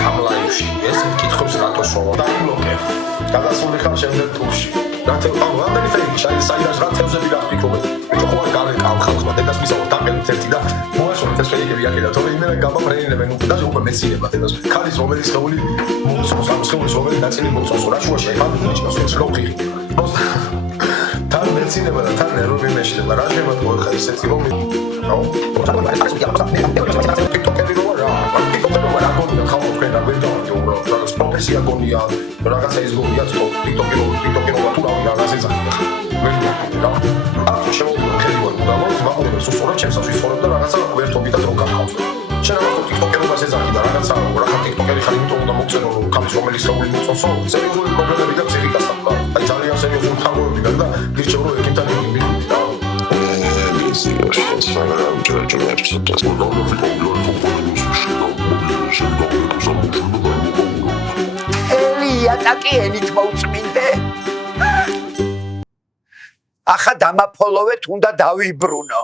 კამლაივში ესეთ კითხვებს რატო შოვა? დაიბლოკე. გადასული ხარ შემდეგ ტურში. რატო რამდენი ფეილი საიდანს რა თევზები გაფიქრობთ? ბიჭო ხო არ გავეკავ ხალხმა დეგას მისაუბრეთ დაგელით ერთი და მოაშორეთ ეს ფეილები აქედან თორე იმენა გამაფრენილებენ უკვე და უკვე მეცინებათ ედას ქალის რომელიც ხეული მოწონს ამ სხეულის რომელი ნაწილი მოწონს რა შუაში აი მაგ მოჭოს ეს ლოქი თან მეცინება და თან ნერვები მეშლება რა შემოთქვა ხა ისეთი რომ ნო ტიკტოკერი რო რა ტიკტოკერი რო რა გონია ხალხო თქვენ რა გვენდავთ უბრალოდ რაღაც პროფესია გონია რაღაცა ის გონია ტიკტოკერი რო თუ რაღაც ეძახი რა აქ შემოვიდა ხელივარ მუდამოდ მაგალითად სწორად ჩემს ვისწორებ და რაღაცა ვერთობითად რო გახავს შენ რა ტიკტოკერობას ეძახი და რაღაცა რა ტიკტოკერი ხარ იმიტომ უნდა მოგწენო რომ ქალის რომელიც როგორი მოწონსო სერიოზული პრობლემები და ფსიქიკასთან და აი ძალიან სერიოზული მთავრობები და გირჩევ რომ ეკიმთან იგი და ელია ტაკიენით მოუწმინდე ახლა დამაფოლოვეთ უნდა დავიბრუნო